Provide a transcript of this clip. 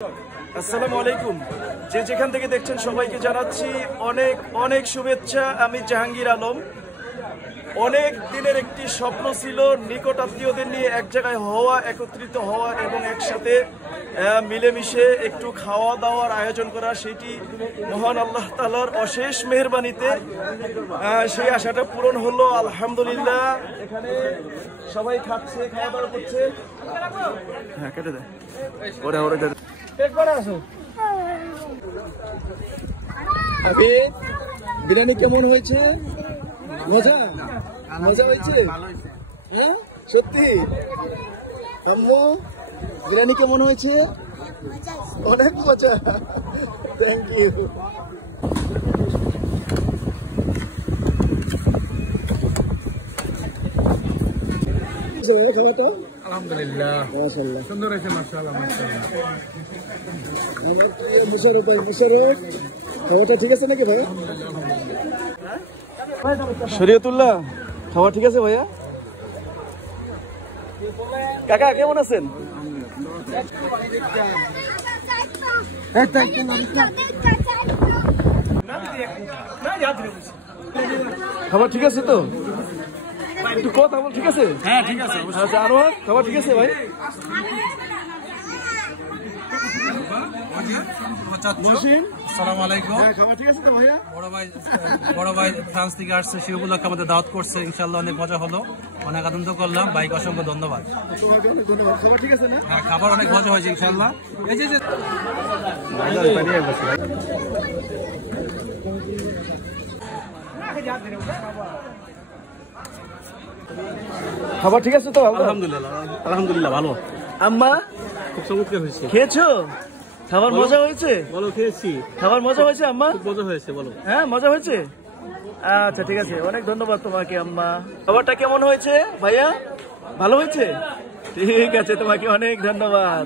আসসালামু আলাইকুম। যে যেখান থেকে দেখছেন সবাইকে জানাচ্ছি অনেক অনেক শুভেচ্ছা। আমি জাহাঙ্গীর আলম। অনেক দিনের একটি স্বপ্ন ছিল নিকট আত্মীয়দের নিয়ে এক জায়গায় হওয়া, একত্রিত হওয়া এবং একসাথে মিলেমিশে একটু খাওয়া দাওয়ার আয়োজন করা। সেটি মহান আল্লাহ তাআলার অশেষ মেহেরবানিতে সেই আশাটা পূরণ হলো আলহামদুলিল্লাহ। এখানে সবাই খাচ্ছে, খাওয়া দাওয়া করছে। হ্যাঁ, কেটে দেয় ওরা ওরা বিরিয়ানি কেমন হয়েছে? মজা মজা হয়েছে? হ্যাঁ সত্যি? আম্মু বিরিয়ানি কেমন হয়েছে? অনেক মজা। Thank you. খাবারটা আলহামদুলিল্লাহ মাশাআল্লাহ সুন্দর হয়েছে। মাশাআল্লাহ মাশাআল্লাহ। খাবারটা ঠিক আছে নাকি ভাই? শরীয়তুল্লাহ খাবার ঠিক আছে ভাইয়া? কাকা কেমন আছেন? খাবার ঠিক আছে তো? একটু কথা বল। ঠিক আছে? হ্যাঁ ঠিক আছে। আচ্ছা, আরো খাবার ঠিক আছে ভাই? আসসালামু আলাইকুম। খাবার ঠিক আছে তো ভাইয়া? বড় ভাই ফ্রান্স থেকে আসছে, সে উপলক্ষে আমাদের দাওয়াত করছে। ইনশাআল্লাহ অনেক মজা হলো, অনেক আনন্দ করলাম। ভাইকে অসংখ্য ধন্যবাদ। খাবার ঠিক আছে না? হ্যাঁ খাবার অনেক মজা হয়েছে ইনশাআল্লাহ। এই যে খাবার ঠিক আছে তো? আলহামদুলিল্লাহ আলহামদুলিল্লাহ ভালো। আম্মা খুব চমৎকার হয়েছে। খেয়েছো? খাবার মজা হয়েছে? বলো খেয়েছি। খাবার মজা হয়েছে আম্মা? খুব মজা হয়েছে। বলো। হ্যাঁ মজা হয়েছে। আচ্ছা ঠিক আছে, অনেক ধন্যবাদ তোমাকে আম্মা। খাবারটা কেমন হয়েছে ভাইয়া? ভালো হয়েছে? ঠিক আছে, তোমাকে অনেক ধন্যবাদ।